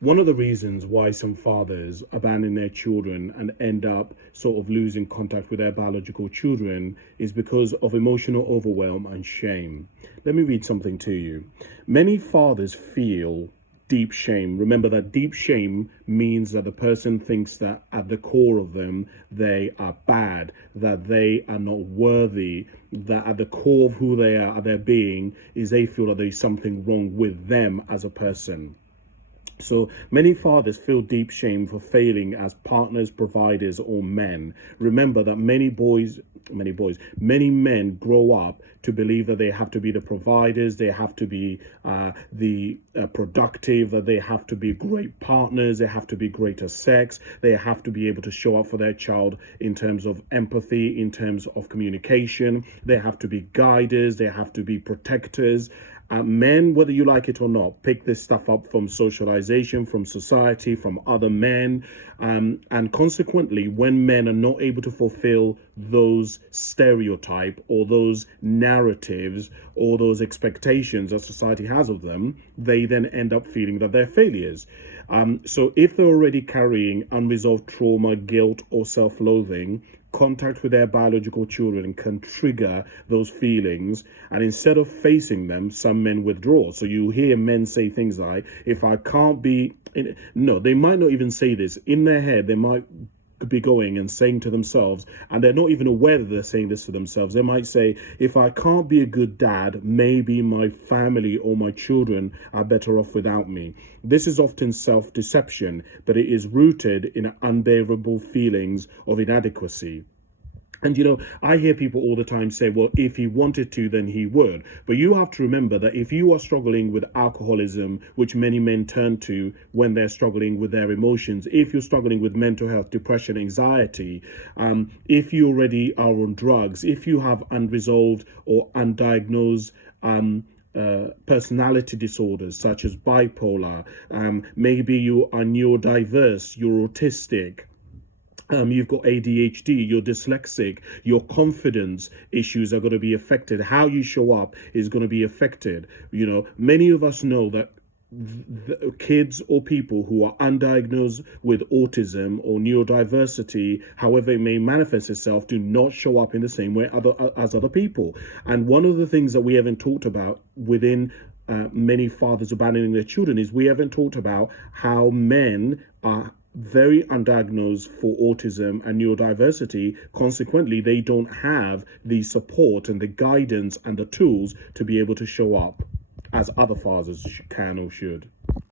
One of the reasons why some fathers abandon their children and end up sort of losing contact with their biological children is because of emotional overwhelm and shame. Let me read something to you. Many fathers feel deep shame. Remember that deep shame means that the person thinks that at the core of them, they are bad, that they are not worthy, that at the core of who they are, their being, is they feel that there is something wrong with them as a person. So many fathers feel deep shame for failing as partners, providers, or men. Remember that many men grow up to believe that they have to be the providers, they have to be the productive, that they have to be great partners, they have to be great at sex, they have to be able to show up for their child in terms of empathy, in terms of communication, they have to be guiders, they have to be protectors. Men, whether you like it or not, pick this stuff up from socialization, from society, from other men. And consequently, when men are not able to fulfill those stereotype or those narratives or those expectations that society has of them, they then end up feeling that they're failures. So if they're already carrying unresolved trauma, guilt, or self-loathing, contact with their biological children can trigger those feelings, and instead of facing them, some men withdraw. So you hear men say things like, if I can't be no, they might not even say this in their head, they might be going and saying to themselves, and they're not even aware that they're saying this to themselves. They might say, if I can't be a good dad, maybe my family or my children are better off without me. This is often self-deception, but it is rooted in unbearable feelings of inadequacy. And I hear people all the time say, well, if he wanted to, then he would. But you have to remember that if you are struggling with alcoholism, which many men turn to when they're struggling with their emotions, if you're struggling with mental health, depression, anxiety, if you already are on drugs, if you have unresolved or undiagnosed personality disorders such as bipolar, maybe you are neurodiverse, you're autistic, you've got ADHD, you're dyslexic, your confidence issues are going to be affected. How you show up is going to be affected. Many of us know that the kids or people who are undiagnosed with autism or neurodiversity, however it may manifest itself, do not show up in the same way as other people. And one of the things that we haven't talked about within many fathers abandoning their children is we haven't talked about how men are very undiagnosed for autism and neurodiversity. Consequently, they don't have the support and the guidance and the tools to be able to show up as other fathers can or should.